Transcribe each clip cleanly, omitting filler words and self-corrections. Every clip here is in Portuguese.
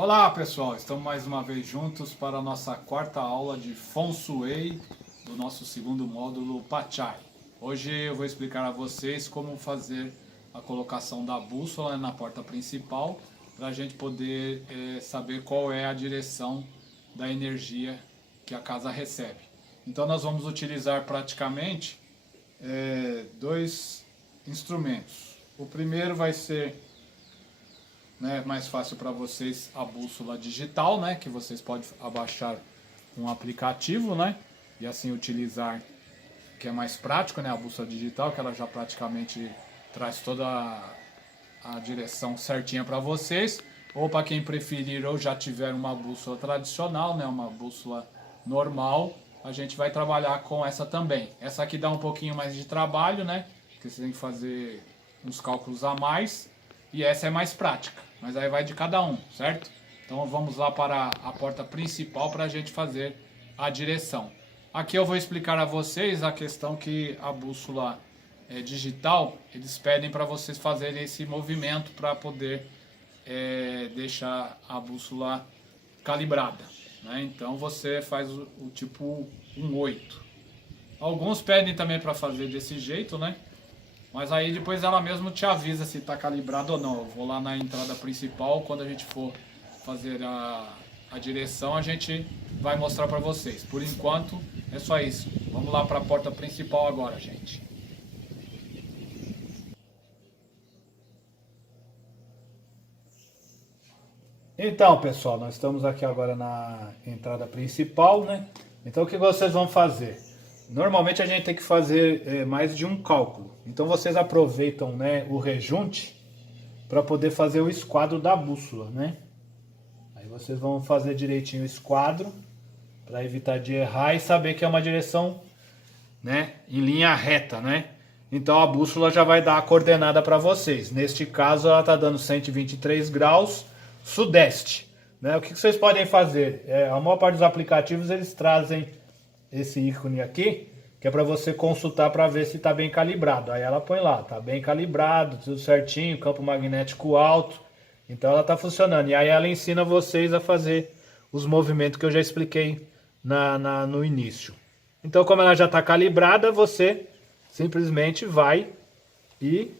Olá pessoal, estamos mais uma vez juntos para a nossa quarta aula de Feng Shui do nosso segundo módulo Pachai. Hoje eu vou explicar a vocês como fazer a colocação da bússola na porta principal para a gente poder saber qual é a direção da energia que a casa recebe. Então nós vamos utilizar praticamente dois instrumentos. O primeiro vai ser mais fácil para vocês a bússola digital, que vocês podem abaixar um aplicativo, e assim utilizar, que é mais prático, a bússola digital, que ela já praticamente traz toda a direção certinha para vocês, ou para quem preferir ou já tiver uma bússola tradicional, uma bússola normal, a gente vai trabalhar com essa também. Essa aqui dá um pouquinho mais de trabalho, porque você tem que fazer uns cálculos a mais, e essa é mais prática, mas aí vai de cada um, certo? Então vamos lá para a porta principal para a gente fazer a direção. Aqui eu vou explicar a vocês a questão que a bússola digital, eles pedem para vocês fazerem esse movimento para poder deixar a bússola calibrada. Então você faz o tipo 1/8. Alguns pedem também para fazer desse jeito, mas aí depois ela mesmo te avisa se está calibrado ou não. Eu vou lá na entrada principal, quando a gente for fazer a direção, a gente vai mostrar para vocês. Por enquanto é só isso. Vamos lá para a porta principal agora, gente. Então, pessoal, nós estamos aqui agora na entrada principal, Então o que vocês vão fazer? Normalmente a gente tem que fazer mais de um cálculo. Então vocês aproveitam o rejunte para poder fazer o esquadro da bússola, Aí vocês vão fazer direitinho o esquadro para evitar de errar e saber que é uma direção, em linha reta, Então a bússola já vai dar a coordenada para vocês. Neste caso ela está dando 123 graus sudeste, O que vocês podem fazer? A maior parte dos aplicativos eles trazem esse ícone aqui, que é para você consultar para ver se está bem calibrado. Aí ela põe lá, está bem calibrado, tudo certinho, campo magnético alto. Então ela está funcionando. E aí ela ensina vocês a fazer os movimentos que eu já expliquei no início. Então como ela já está calibrada, você simplesmente vai e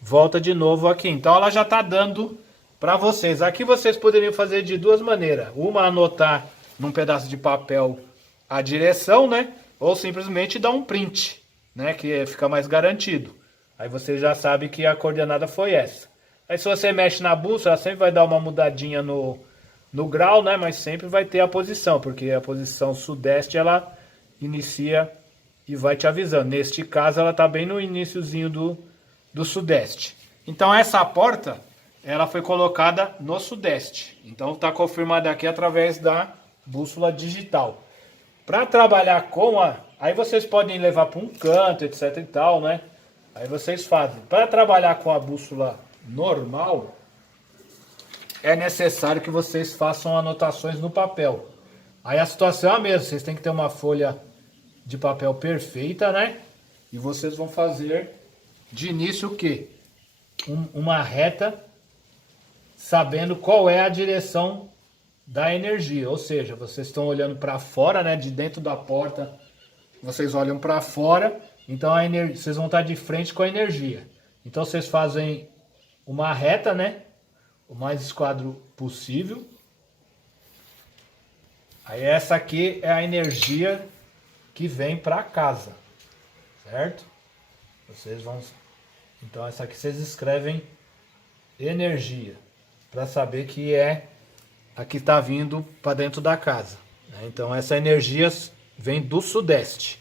volta de novo aqui. Então ela já está dando para vocês. Aqui vocês poderiam fazer de duas maneiras. Uma, anotar num pedaço de papel a direção, ou simplesmente dar um print, que fica mais garantido. Aí você já sabe que a coordenada foi essa. Aí se você mexe na bússola, sempre vai dar uma mudadinha no grau, mas sempre vai ter a posição, porque a posição sudeste ela inicia e vai te avisando. Neste caso ela está bem no iniciozinho do sudeste. Então essa porta, ela foi colocada no sudeste. Então está confirmada aqui através da bússola digital. Para trabalhar com aí vocês podem levar para um canto, etc e tal, Aí vocês fazem. Para trabalhar com a bússola normal, é necessário que vocês façam anotações no papel. Aí a situação é a mesma, vocês têm que ter uma folha de papel perfeita, E vocês vão fazer de início o quê? Uma reta, sabendo qual é a direção da energia, ou seja, vocês estão olhando para fora, de dentro da porta, vocês olham para fora, então vocês vão estar de frente com a energia. Então vocês fazem uma reta, o mais esquadro possível. Aí essa aqui é a energia que vem para casa, certo? Vocês vão, então essa aqui vocês escrevem energia, para saber que é aqui está vindo para dentro da casa. Então essa energia vem do sudeste.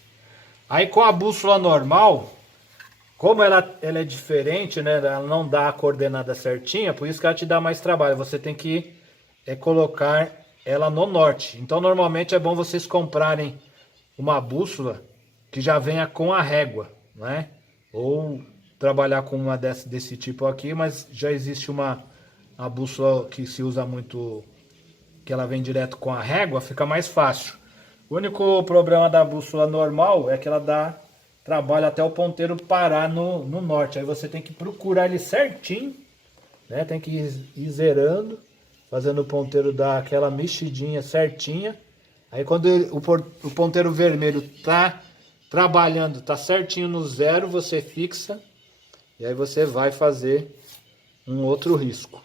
Aí com a bússola normal, como ela é diferente, ela não dá a coordenada certinha, por isso que ela te dá mais trabalho. Você tem que colocar ela no norte. Então normalmente é bom vocês comprarem uma bússola que já venha com a régua, Ou trabalhar com uma desse tipo aqui, mas já existe a bússola que se usa muito, que ela vem direto com a régua, fica mais fácil. O único problema da bússola normal é que ela dá trabalho até o ponteiro parar no norte. Aí você tem que procurar ele certinho, Tem que ir zerando fazendo o ponteiro dar aquela mexidinha certinha. Aí quando o ponteiro vermelho tá trabalhando, tá certinho no zero, você fixa e aí você vai fazer um outro risco.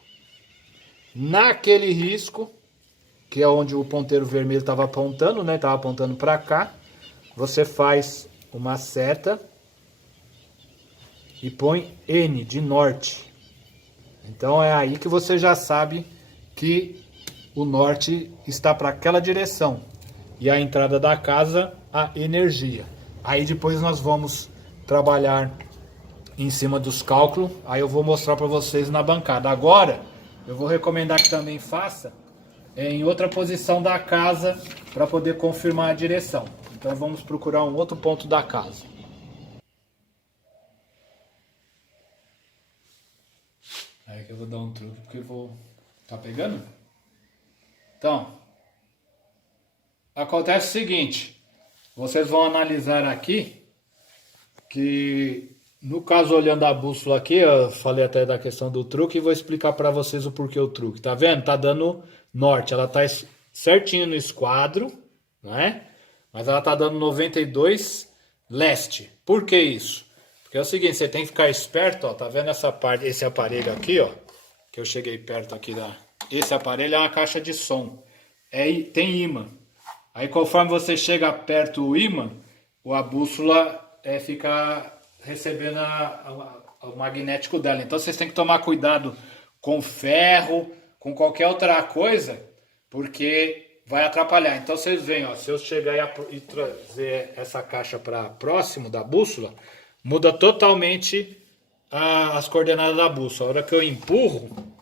Naquele risco, que é onde o ponteiro vermelho estava apontando, né? Estava apontando para cá, você faz uma seta e põe N de norte. Então é aí que você já sabe que o norte está para aquela direção. E a entrada da casa, a energia. Aí depois nós vamos trabalhar em cima dos cálculos. Aí eu vou mostrar para vocês na bancada. Agora, eu vou recomendar que também faça em outra posição da casa para poder confirmar a direção. Então vamos procurar um outro ponto da casa. Aí que eu vou dar um truque porque eu vou... Tá pegando? Então, acontece o seguinte, vocês vão analisar aqui que, no caso, olhando a bússola aqui, eu falei até da questão do truque e vou explicar para vocês o porquê o truque. Tá vendo? Tá dando norte, ela tá certinho no esquadro, não é? Mas ela tá dando 92 leste. Por que isso? Porque é o seguinte, você tem que ficar esperto, ó, tá vendo essa parte, esse aparelho aqui, ó, que eu cheguei perto aqui da... Esse aparelho é uma caixa de som, tem ímã. Aí conforme você chega perto do ímã, a bússola fica recebendo o magnético dela. Então vocês têm que tomar cuidado com ferro, com qualquer outra coisa, porque vai atrapalhar. Então vocês veem, ó, se eu chegar e trazer essa caixa para próximo da bússola, muda totalmente as coordenadas da bússola. A hora que eu empurro,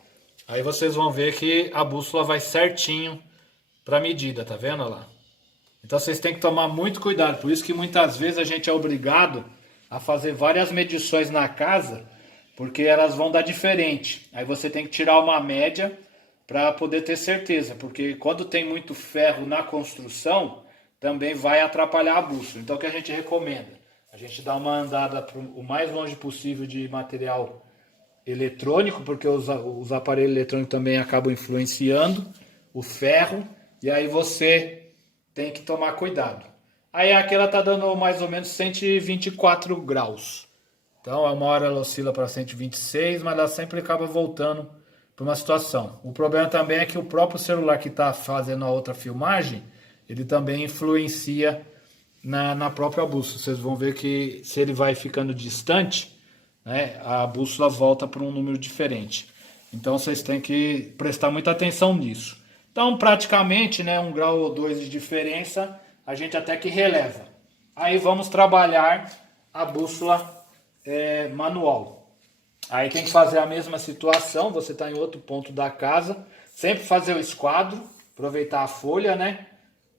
aí vocês vão ver que a bússola vai certinho para a medida, tá vendo lá? Então vocês têm que tomar muito cuidado, por isso que muitas vezes a gente é obrigado a fazer várias medições na casa, porque elas vão dar diferente. Aí você tem que tirar uma média para poder ter certeza, porque quando tem muito ferro na construção, também vai atrapalhar a bússola. Então o que a gente recomenda? A gente dá uma andada o mais longe possível de material eletrônico, porque os aparelhos eletrônicos também acabam influenciando o ferro, e aí você tem que tomar cuidado. Aí aqui ela está dando mais ou menos 124 graus. Então, uma hora ela oscila para 126, mas ela sempre acaba voltando para uma situação. O problema também é que o próprio celular que está fazendo a outra filmagem, ele também influencia na própria bússola. Vocês vão ver que se ele vai ficando distante, né, a bússola volta para um número diferente. Então, vocês têm que prestar muita atenção nisso. Então, praticamente, né, 1 grau ou 2 de diferença, a gente até que releva. Aí vamos trabalhar a bússola manual. Aí tem que fazer a mesma situação, você está em outro ponto da casa, sempre fazer o esquadro, aproveitar a folha, né?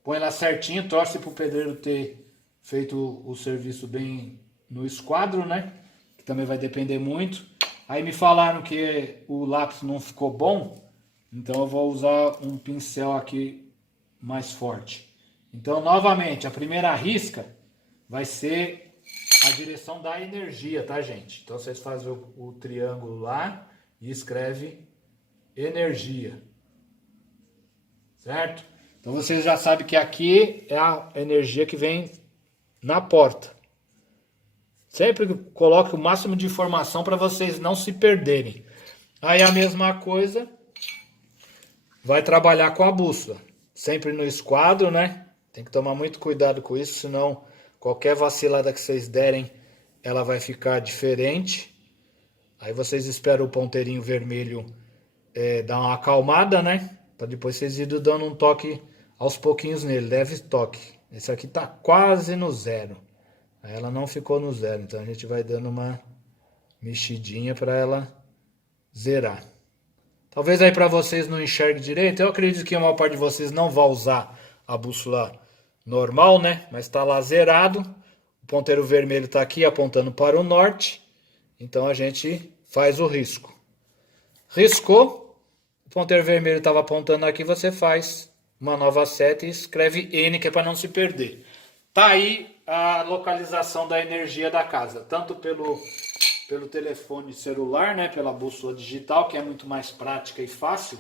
Põe lá certinho, torce para o pedreiro ter feito o serviço bem no esquadro, né? Que também vai depender muito. Aí me falaram que o lápis não ficou bom, então eu vou usar um pincel aqui mais forte. Então, novamente, a primeira risca vai ser a direção da energia, tá, gente? Então, vocês fazem o triângulo lá e escreve energia. Certo? Então, vocês já sabem que aqui é a energia que vem na porta. Sempre coloque o máximo de informação para vocês não se perderem. Aí, a mesma coisa... vai trabalhar com a bússola, sempre no esquadro, né? Tem que tomar muito cuidado com isso, senão qualquer vacilada que vocês derem, ela vai ficar diferente. Aí vocês esperam o ponteirinho vermelho dar uma acalmada, né? Para depois vocês irem dando um toque aos pouquinhos nele, leve toque. Esse aqui tá quase no zero. Aí ela não ficou no zero, então a gente vai dando uma mexidinha para ela zerar. Talvez aí para vocês não enxerguem direito. Eu acredito que a maior parte de vocês não vai usar a bússola normal, né? Mas está lá zerado. O ponteiro vermelho está aqui apontando para o norte. Então a gente faz o risco. Riscou. O ponteiro vermelho estava apontando aqui. Você faz uma nova seta e escreve N, que é para não se perder. Tá aí a localização da energia da casa. Tanto pelo telefone celular, né, pela bússola digital, que é muito mais prática e fácil,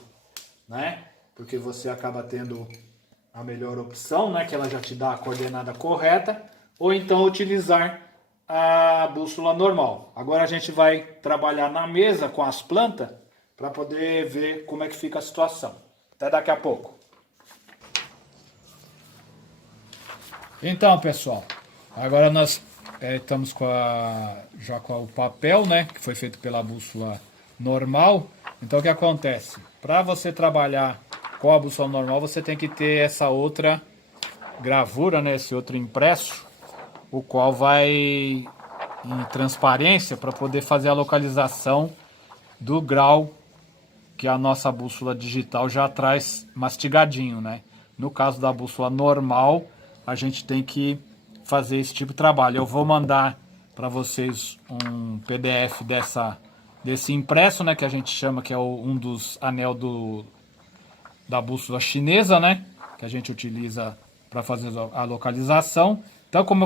né? Porque você acaba tendo a melhor opção, né? Que ela já te dá a coordenada correta, ou então utilizar a bússola normal. Agora a gente vai trabalhar na mesa com as plantas para poder ver como é que fica a situação. Até daqui a pouco. Então, pessoal, agora nós estamos já com o papel, né, que foi feito pela bússola normal. Então, o que acontece? Para você trabalhar com a bússola normal, você tem que ter essa outra gravura, né, esse outro impresso, o qual vai em transparência para poder fazer a localização do grau que a nossa bússola digital já traz mastigadinho, né? No caso da bússola normal, a gente tem que fazer esse tipo de trabalho. Eu vou mandar para vocês um PDF desse impresso, né, que a gente chama, que é um dos anel da bússola chinesa, né, que a gente utiliza para fazer a localização. Então, como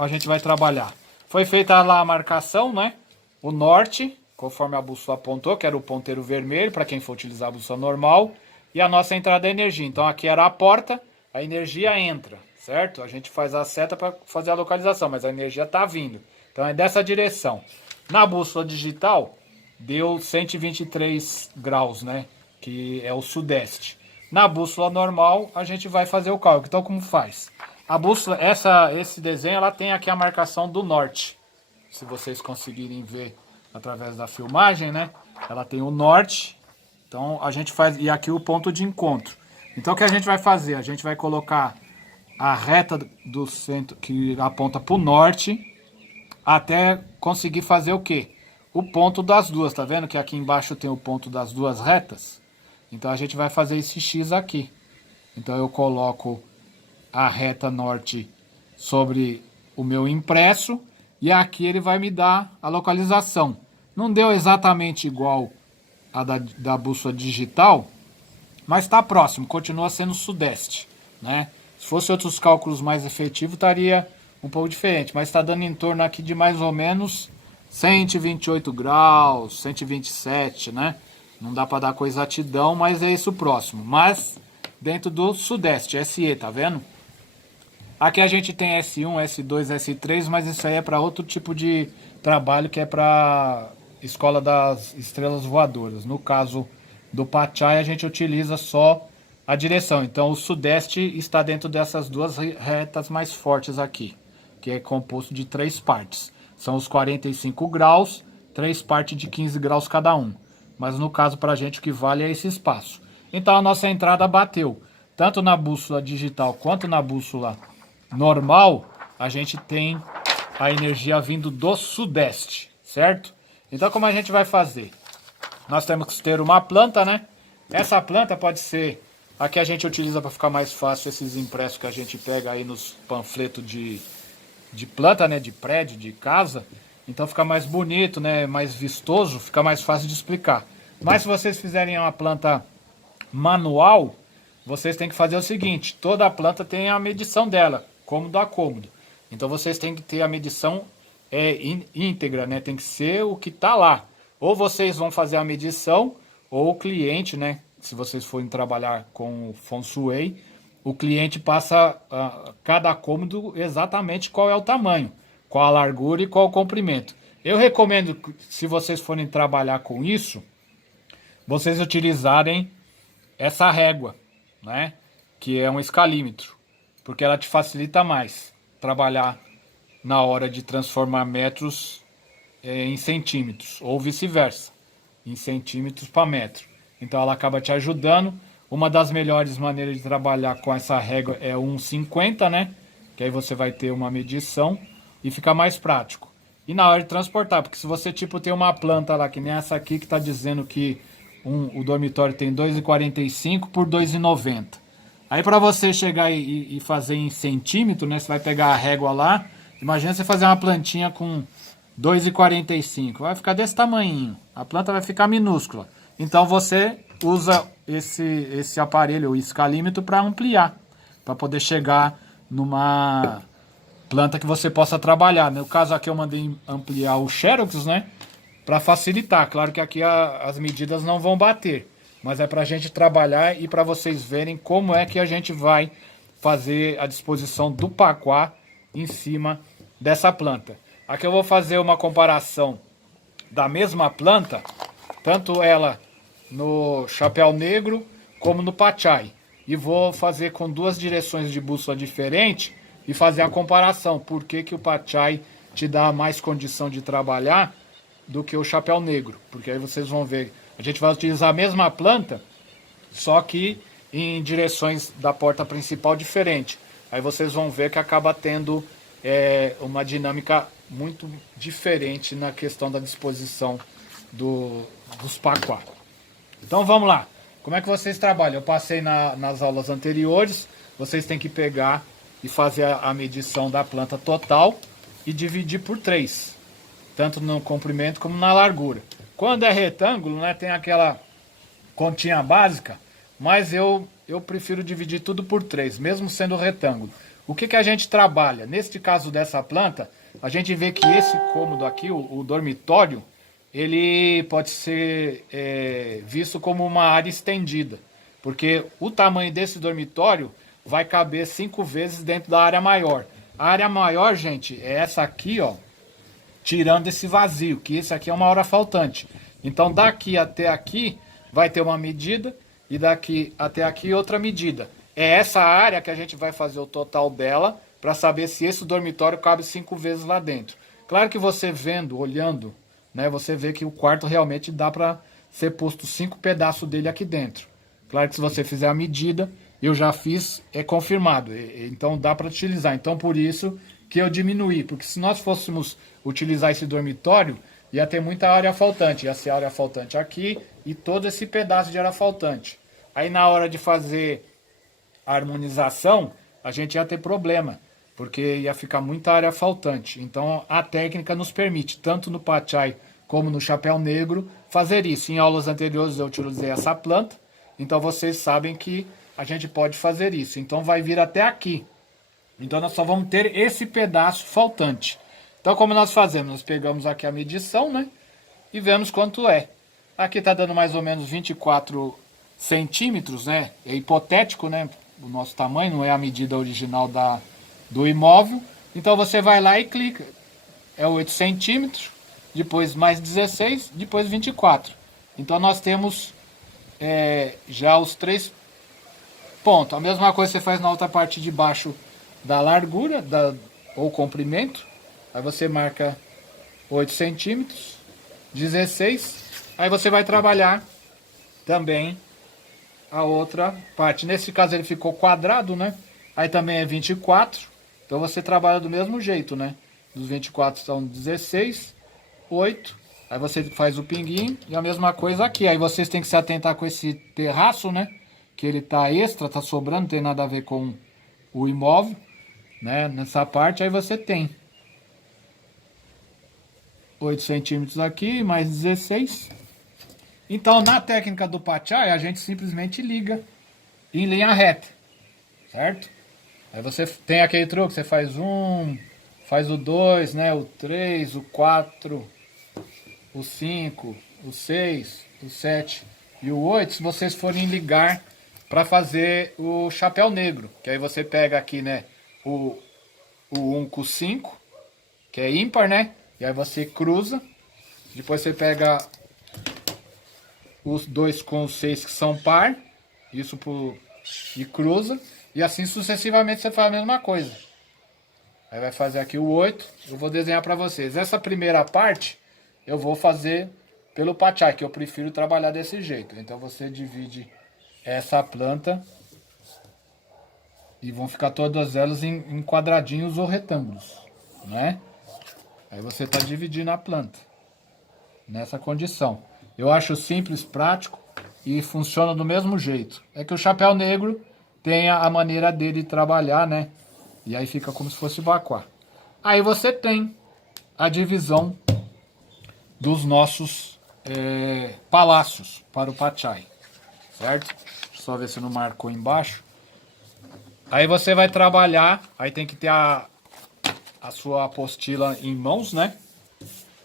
a gente vai trabalhar? Foi feita lá a marcação, né, o norte, conforme a bússola apontou, que era o ponteiro vermelho, para quem for utilizar a bússola normal, e a nossa entrada da energia. Então, aqui era a porta, a energia entra, certo? A gente faz a seta para fazer a localização, mas a energia está vindo. Então, é dessa direção. Na bússola digital, deu 123 graus, né? Que é o sudeste. Na bússola normal, a gente vai fazer o cálculo. Então, como faz? A bússola, esse desenho, ela tem aqui a marcação do norte. Se vocês conseguirem ver através da filmagem, né? Ela tem o norte. Então, a gente faz... E aqui o ponto de encontro. Então, o que a gente vai fazer? A gente vai colocar a reta do centro que aponta para o norte até conseguir fazer o quê? O ponto das duas, tá vendo que aqui embaixo tem o ponto das duas retas? Então a gente vai fazer esse X aqui. Então eu coloco a reta norte sobre o meu impresso e aqui ele vai me dar a localização. Não deu exatamente igual a da bússola digital, mas está próximo, continua sendo sudeste, né? Se fosse outros cálculos mais efetivos, estaria um pouco diferente, mas está dando em torno aqui de mais ou menos 128 graus, 127, né? Não dá para dar com exatidão, mas é isso próximo. Mas dentro do sudeste, SE, tá vendo? Aqui a gente tem S1, S2, S3, mas isso aí é para outro tipo de trabalho, que é para Escola das Estrelas Voadoras. No caso do Pachai, a gente utiliza só a direção. Então o sudeste está dentro dessas duas retas mais fortes aqui, que é composto de 3 partes. São os 45 graus, 3 partes de 15 graus cada um. Mas no caso para a gente o que vale é esse espaço. Então a nossa entrada bateu. Tanto na bússola digital quanto na bússola normal, a gente tem a energia vindo do sudeste, certo? Então como a gente vai fazer? Nós temos que ter uma planta, né? Essa planta pode ser... Aqui a gente utiliza para ficar mais fácil esses impressos que a gente pega aí nos panfletos de planta, né? De prédio, de casa. Então fica mais bonito, né? Mais vistoso, fica mais fácil de explicar. Mas se vocês fizerem uma planta manual, vocês têm que fazer o seguinte: toda a planta tem a medição dela, cômodo a cômodo. Então vocês têm que ter a medição íntegra, né? Tem que ser o que está lá. Ou vocês vão fazer a medição, ou o cliente, né? Se vocês forem trabalhar com o Feng Shui, o cliente passa cada cômodo exatamente qual é o tamanho, qual a largura e qual o comprimento. Eu recomendo, se vocês forem trabalhar com isso, vocês utilizarem essa régua, né? Que é um escalímetro, porque ela te facilita mais trabalhar na hora de transformar metros em centímetros, ou vice-versa, em centímetros para metro. Então ela acaba te ajudando. Uma das melhores maneiras de trabalhar com essa régua é 1,50, né? Que aí você vai ter uma medição e fica mais prático. E na hora de transportar, porque se você tipo tem uma planta lá, que nem essa aqui que está dizendo que o dormitório tem 2,45 por 2,90. Aí para você chegar e fazer em centímetro, né? Você vai pegar a régua lá. Imagina você fazer uma plantinha com 2,45. Vai ficar desse tamanhinho. A planta vai ficar minúscula. Então você usa esse aparelho, o escalímetro, para ampliar, para poder chegar numa planta que você possa trabalhar. No caso aqui eu mandei ampliar o Xerox, né, para facilitar. Claro que aqui as medidas não vão bater, mas é para a gente trabalhar e para vocês verem como é que a gente vai fazer a disposição do paquá em cima dessa planta. Aqui eu vou fazer uma comparação da mesma planta, tanto ela no chapéu negro como no pachai. E vou fazer com duas direções de bússola diferentes e fazer a comparação. Por que que o pachai te dá mais condição de trabalhar do que o chapéu negro? Porque aí vocês vão ver. A gente vai utilizar a mesma planta, só que em direções da porta principal diferente. Aí vocês vão ver que acaba tendo uma dinâmica muito diferente na questão da disposição dos paquá. Então vamos lá. Como é que vocês trabalham? Eu passei nas aulas anteriores. Vocês têm que pegar e fazer a medição da planta total e dividir por 3, tanto no comprimento como na largura. Quando é retângulo, né, tem aquela continha básica, mas eu prefiro dividir tudo por 3, mesmo sendo retângulo. O que a gente trabalha? Neste caso dessa planta, a gente vê que esse cômodo aqui, o dormitório, ele pode ser visto como uma área estendida, porque o tamanho desse dormitório vai caber 5 vezes dentro da área maior. A área maior, gente, é essa aqui, ó, tirando esse vazio, que esse aqui é uma hora faltante. Então daqui até aqui vai ter uma medida e daqui até aqui outra medida. É essa área que a gente vai fazer o total dela para saber se esse dormitório cabe 5 vezes lá dentro. Claro que você vendo, olhando, né, você vê que o quarto realmente dá para ser posto 5 pedaços dele aqui dentro. Claro que se você fizer a medida, eu já fiz, é confirmado. Então dá para utilizar. Então por isso que eu diminuí, porque se nós fôssemos utilizar esse dormitório, ia ter muita área faltante. Ia ser área faltante aqui e todo esse pedaço de área faltante. Aí na hora de fazer a harmonização, a gente ia ter problema, porque ia ficar muita área faltante. Então a técnica nos permite, tanto no pachai como no chapéu negro, fazer isso. Em aulas anteriores eu utilizei essa planta, então vocês sabem que a gente pode fazer isso. Então vai vir até aqui. Então nós só vamos ter esse pedaço faltante. Então como nós fazemos? Nós pegamos aqui a medição, né? E vemos quanto é. Aqui está dando mais ou menos 24 centímetros, né? É hipotético, né? O nosso tamanho, não é a medida original do imóvel. Então você vai lá e clica. É 8 centímetros, depois mais 16, depois 24. Então nós temos já os 3 pontos. A mesma coisa você faz na outra parte de baixo da largura ou comprimento. Aí você marca 8 centímetros, 16. Aí você vai trabalhar também a outra parte. Nesse caso ele ficou quadrado, né? Aí também é 24. Então você trabalha do mesmo jeito, né? Dos 24 são 16, 8. Aí você faz o pinguinho e a mesma coisa aqui. Aí vocês têm que se atentar com esse terraço, né? Que ele tá extra, tá sobrando, não tem nada a ver com o imóvel, né? Nessa parte aí você tem 8 centímetros aqui, mais 16. Então, na técnica do pachai, a gente simplesmente liga em linha reta, certo? Aí você tem aquele truque, você faz faz o 2, né? O 3, o 4, o 5, o 6, o 7 e o 8, se vocês forem ligar para fazer o chapéu negro. Que aí você pega aqui, né? O 1 com o 5, que é ímpar, né? E aí você cruza. Depois você pega os 2 com os 6 que são par. Isso e cruza. E assim sucessivamente você faz a mesma coisa. Aí vai fazer aqui o 8. Eu vou desenhar para vocês. Essa primeira parte eu vou fazer pelo pachai, que eu prefiro trabalhar desse jeito. Então você divide essa planta e vão ficar todas elas em quadradinhos ou retângulos, né? Aí você está dividindo a planta nessa condição. Eu acho simples, prático e funciona do mesmo jeito. É que o chapéu negro tem a maneira dele trabalhar, né? E aí fica como se fosse baquá. Aí você tem a divisão dos nossos palácios para o pachai, certo? Deixa eu só ver se não marcou embaixo. Aí você vai trabalhar, aí tem que ter a sua apostila em mãos, né?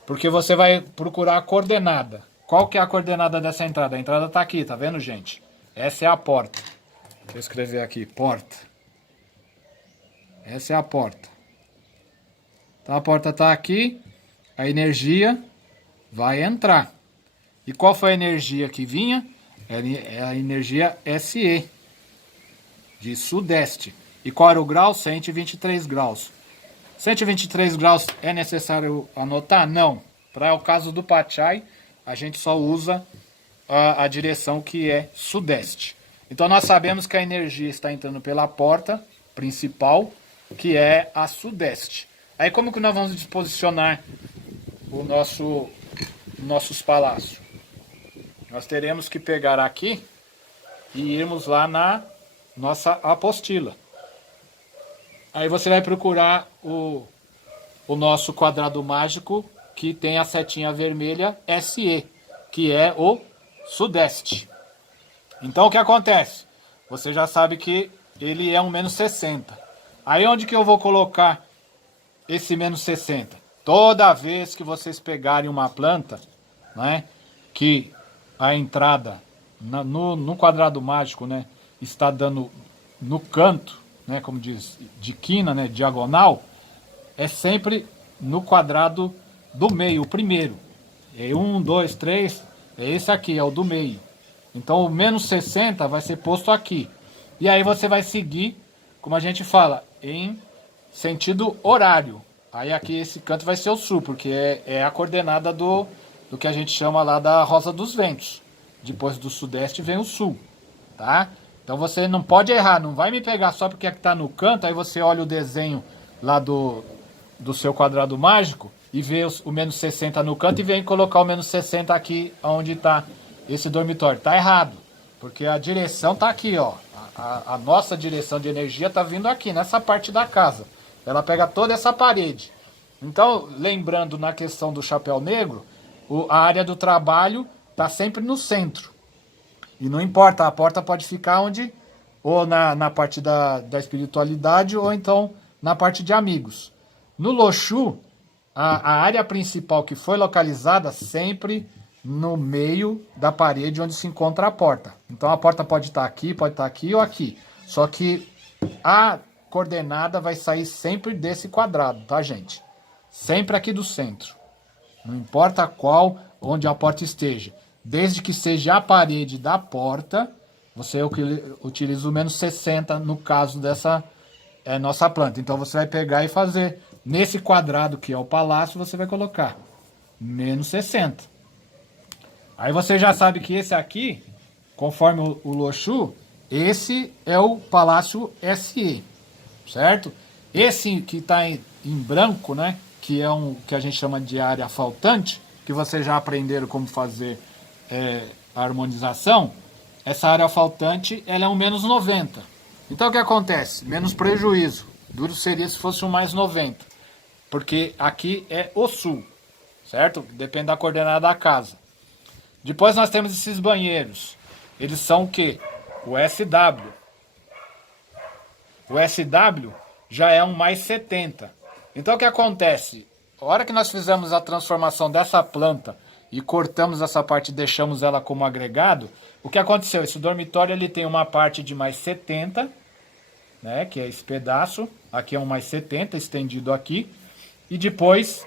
Porque você vai procurar a coordenada. qual que é a coordenada dessa entrada? A entrada está aqui, tá vendo, gente? Essa é a porta. Deixa eu escrever aqui, porta. Essa é a porta. Então a porta está aqui, a energia vai entrar. E qual foi a energia que vinha? É a energia SE, de sudeste. E qual era o grau? 123 graus. 123 graus é necessário anotar? Não. Para o caso do Pachai, a gente só usa a direção que é sudeste. Então nós sabemos que a energia está entrando pela porta principal, que é a sudeste. Aí como que nós vamos disposicionar nossos palácios? Nós teremos que pegar aqui e irmos lá na nossa apostila. Aí você vai procurar o nosso quadrado mágico que tem a setinha vermelha SE, que é o sudeste. Então o que acontece? Você já sabe que ele é um menos 60. Aí onde que eu vou colocar esse menos 60? Toda vez que vocês pegarem uma planta, né, que a entrada no quadrado mágico, né, está dando no canto, né, como diz, de quina, né, diagonal, é sempre no quadrado do meio, o primeiro. É 1, 2, 3, é esse aqui, é o do meio. Então o menos 60 vai ser posto aqui. E aí você vai seguir, como a gente fala, em sentido horário. Aí aqui esse canto vai ser o sul, porque é a coordenada do que a gente chama lá da Rosa dos Ventos. Depois do sudeste vem o sul, tá? Então você não pode errar, não vai me pegar só porque está no canto, aí você olha o desenho lá do seu quadrado mágico e vê o menos 60 no canto e vem colocar o menos 60 aqui onde está esse dormitório. Tá errado, porque a direção tá aqui, ó. A nossa direção de energia está vindo aqui, nessa parte da casa. Ela pega toda essa parede. Então, lembrando na questão do chapéu negro, a área do trabalho está sempre no centro. E não importa, a porta pode ficar onde, ou na parte da espiritualidade, ou então na parte de amigos. No Loxu, a área principal que foi localizada sempre no meio da parede onde se encontra a porta. Então a porta pode estar aqui ou aqui. Só que a coordenada vai sair sempre desse quadrado, tá, gente? Sempre aqui do centro. Não importa qual, onde a porta esteja. Desde que seja a parede da porta, você utiliza o menos 60 no caso dessa nossa planta. Então você vai pegar e fazer, nesse quadrado que é o palácio, você vai colocar menos 60. Aí você já sabe que esse aqui, conforme o Loxu, esse é o Palácio SE, certo? Esse que está em branco, né, que é que a gente chama de área faltante, que vocês já aprenderam como fazer a harmonização, essa área faltante ela é um menos 90. Então o que acontece? Menos prejuízo. Duro seria se fosse um mais 90, porque aqui é o sul, certo? Depende da coordenada da casa. Depois nós temos esses banheiros. Eles são o quê? O SW. O SW já é um mais 70. Então o que acontece? A hora que nós fizemos a transformação dessa planta e cortamos essa parte e deixamos ela como agregado, o que aconteceu? Esse dormitório ele tem uma parte de mais 70, né, que é esse pedaço. Aqui é um mais 70 estendido aqui. E depois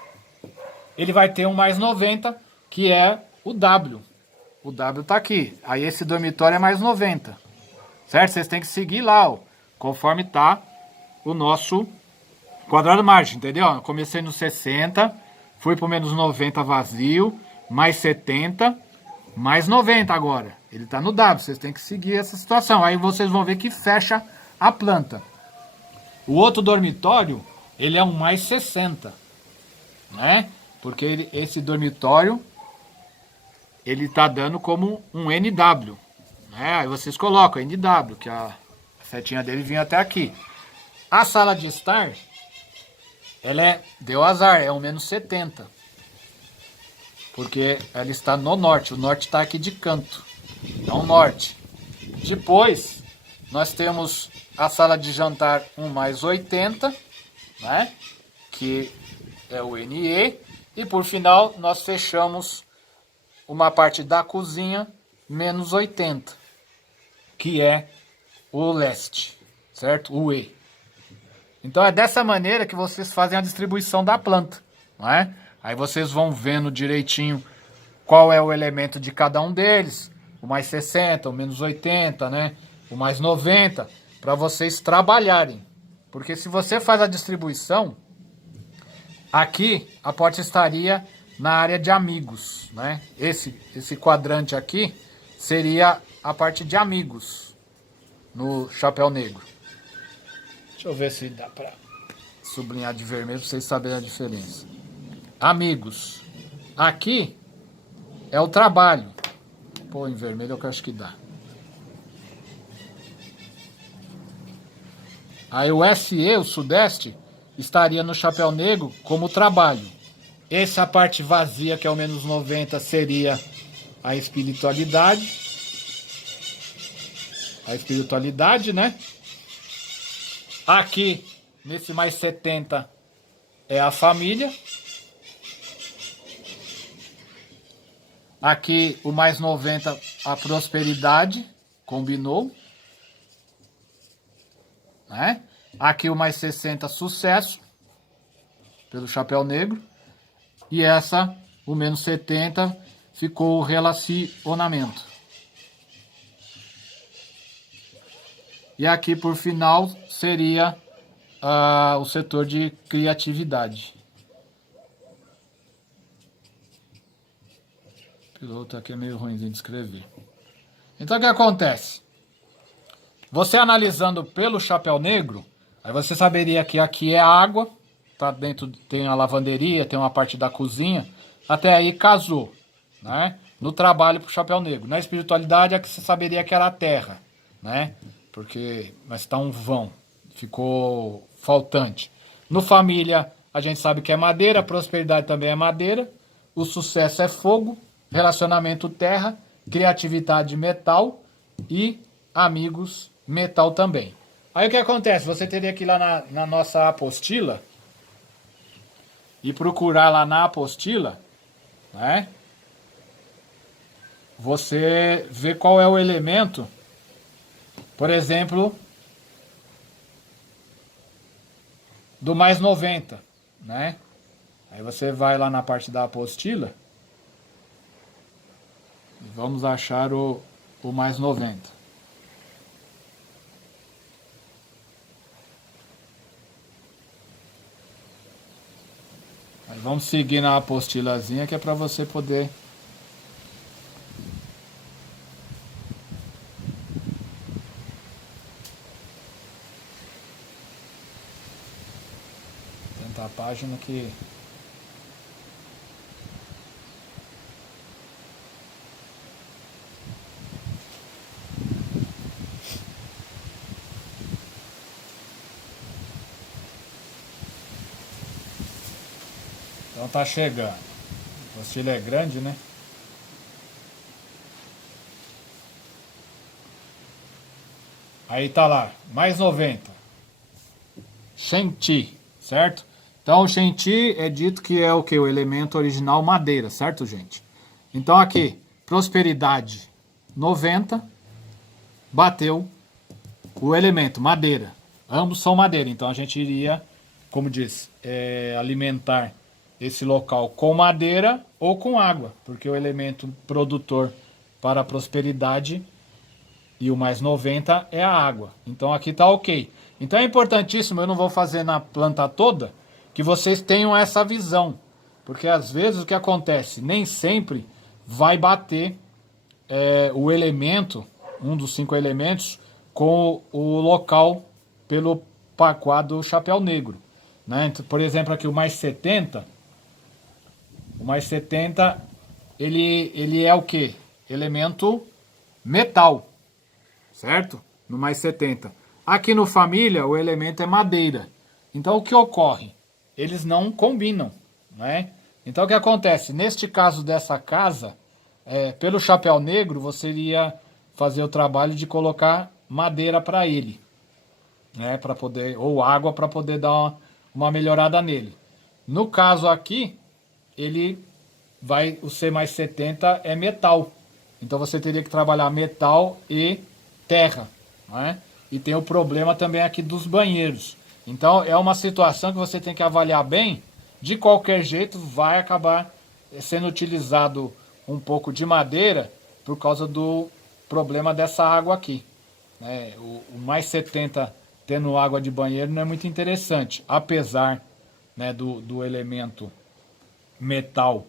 ele vai ter um mais 90, que é o W. O W está aqui. Aí esse dormitório é mais 90. Certo? Vocês têm que seguir lá, ó, conforme está o nosso quadrado mágico, entendeu? Eu comecei no 60, fui para o menos 90 vazio, mais 70, mais 90 agora. Ele está no W, vocês têm que seguir essa situação. Aí vocês vão ver que fecha a planta. O outro dormitório, ele é um mais 60, né? Porque esse dormitório ele está dando como um NW. Né? Aí vocês colocam NW, que a setinha dele vinha até aqui. A sala de estar, deu azar, é um menos 70. Porque ela está no norte, o norte está aqui de canto. É o norte. Depois, nós temos a sala de jantar um mais 80, né? Que é o NE. E por final, nós fechamos uma parte da cozinha, menos 80, que é o leste, certo? O E. Então é dessa maneira que vocês fazem a distribuição da planta, não é? Aí vocês vão vendo direitinho qual é o elemento de cada um deles, o mais 60, o menos 80, né? O mais 90, para vocês trabalharem. Porque se você faz a distribuição, aqui a porta estaria na área de amigos, né? Esse quadrante aqui seria a parte de amigos no chapéu negro. Deixa eu ver se dá para sublinhar de vermelho para vocês saberem a diferença. Amigos. Aqui é o trabalho. Pô, em vermelho eu acho que dá. Aí o SE, o sudeste, estaria no chapéu negro como trabalho. Essa parte vazia, que é o menos 90, seria a espiritualidade. A espiritualidade, né? Aqui, nesse mais 70, é a família. Aqui, o mais 90, a prosperidade. Combinou. Né? Aqui, o mais 60, sucesso. Pelo chapéu negro. E essa, o menos 70, ficou o relacionamento. E aqui, por final, seria o setor de criatividade. O piloto aqui é meio ruimzinho de escrever. Então, o que acontece? Você analisando pelo chapéu negro, aí você saberia que aqui é água, tá dentro, tem a lavanderia, tem uma parte da cozinha, até aí casou, né? No trabalho pro chapéu negro. Na espiritualidade é que você saberia que era a terra, né? Porque, mas tá um vão, ficou faltante. No família, a gente sabe que é madeira, a prosperidade também é madeira, o sucesso é fogo, relacionamento terra, criatividade metal e amigos metal também. Aí o que acontece? Você teria que ir lá na nossa apostila e procurar lá na apostila, né? Você vê qual é o elemento, por exemplo, do mais 90, né? Aí você vai lá na parte da apostila e vamos achar o mais 90. Aí vamos seguir na apostilazinha que é para você poder tentar a página que então tá chegando. A apostila é grande, né? Aí tá lá, mais 90. Shen-Ti, certo? Então o Shen-Ti é dito que é o que? O elemento original madeira, certo, gente? Então aqui, prosperidade 90, bateu o elemento madeira. Ambos são madeira, então a gente iria, como diz, alimentar esse local com madeira ou com água, porque o elemento produtor para a prosperidade e o mais 90 é a água. Então aqui tá ok. Então é importantíssimo, eu não vou fazer na planta toda, que vocês tenham essa visão. Porque às vezes o que acontece? Nem sempre vai bater o elemento, um dos 5 elementos, com o local pelo paquá do chapéu negro. Né? Então, por exemplo, aqui o mais 70, ele é o que? Elemento metal, certo? No mais 70. Aqui no família, o elemento é madeira. Então, o que ocorre? Eles não combinam, né? Então, o que acontece? Neste caso dessa casa, pelo chapéu negro, você iria fazer o trabalho de colocar madeira para ele, né? Para poder, ou água para poder dar uma melhorada nele. No caso aqui, ele o C mais 70 é metal. Então você teria que trabalhar metal e terra, né? E tem o problema também aqui dos banheiros. Então é uma situação que você tem que avaliar bem. De qualquer jeito vai acabar sendo utilizado um pouco de madeira por causa do problema dessa água aqui, né? O mais 70 tendo água de banheiro não é muito interessante, apesar, né, do elemento metal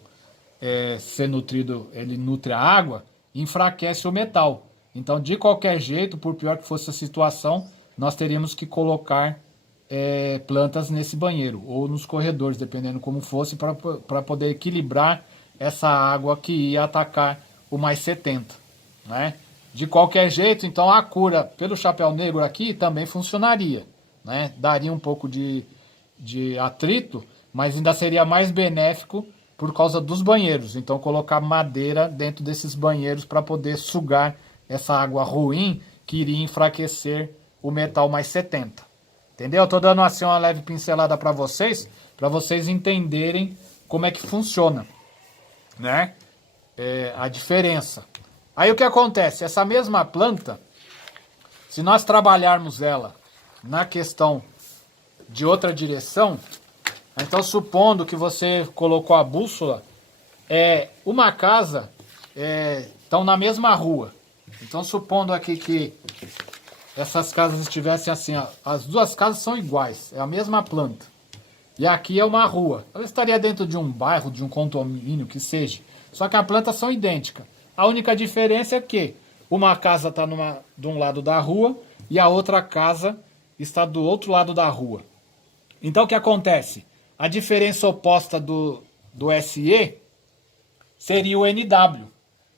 ser nutrido, ele nutre a água, enfraquece o metal. Então, de qualquer jeito, por pior que fosse a situação, nós teríamos que colocar plantas nesse banheiro ou nos corredores, dependendo como fosse, para poder equilibrar essa água que ia atacar o mais 70, né? De qualquer jeito, então a cura pelo chapéu negro aqui também funcionaria, né? Daria um pouco de atrito, mas ainda seria mais benéfico por causa dos banheiros. Então colocar madeira dentro desses banheiros para poder sugar essa água ruim que iria enfraquecer o metal mais 70. Entendeu? Estou dando assim uma leve pincelada para vocês entenderem como é que funciona, né? A diferença. Aí o que acontece? Essa mesma planta, se nós trabalharmos ela na questão de outra direção, então supondo que você colocou a bússola, uma casa estão na mesma rua. Então supondo aqui que essas casas estivessem assim, ó, as duas casas são iguais, é a mesma planta. E aqui é uma rua. Ela estaria dentro de um bairro, de um condomínio, que seja. Só que as plantas são idênticas. A única diferença é que uma casa está de um lado da rua e a outra casa está do outro lado da rua. Então o que acontece? A diferença oposta do SE seria o NW.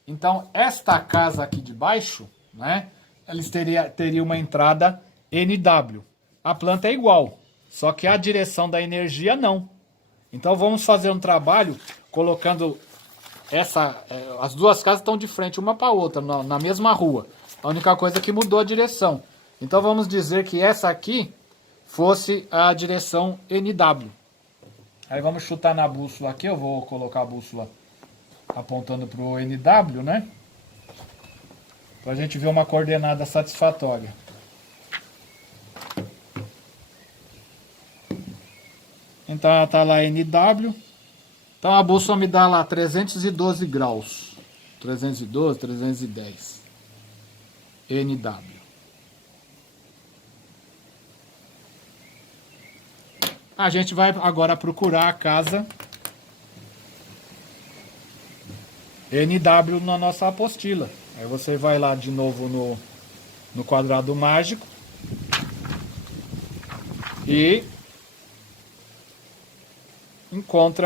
Então esta casa aqui de baixo, né, eles teria uma entrada NW. A planta é igual, só que a direção da energia não. Então vamos fazer um trabalho colocando as duas casas estão de frente uma para a outra, na mesma rua. A única coisa é que mudou a direção. Então vamos dizer que essa aqui fosse a direção NW. Aí vamos chutar na bússola aqui, eu vou colocar a bússola apontando para o NW, né? Para a gente ver uma coordenada satisfatória. Então ela está lá NW. Então a bússola me dá lá 312 graus. 312, 310. NW. A gente vai agora procurar a casa NW na nossa apostila. Aí você vai lá de novo no quadrado mágico e encontra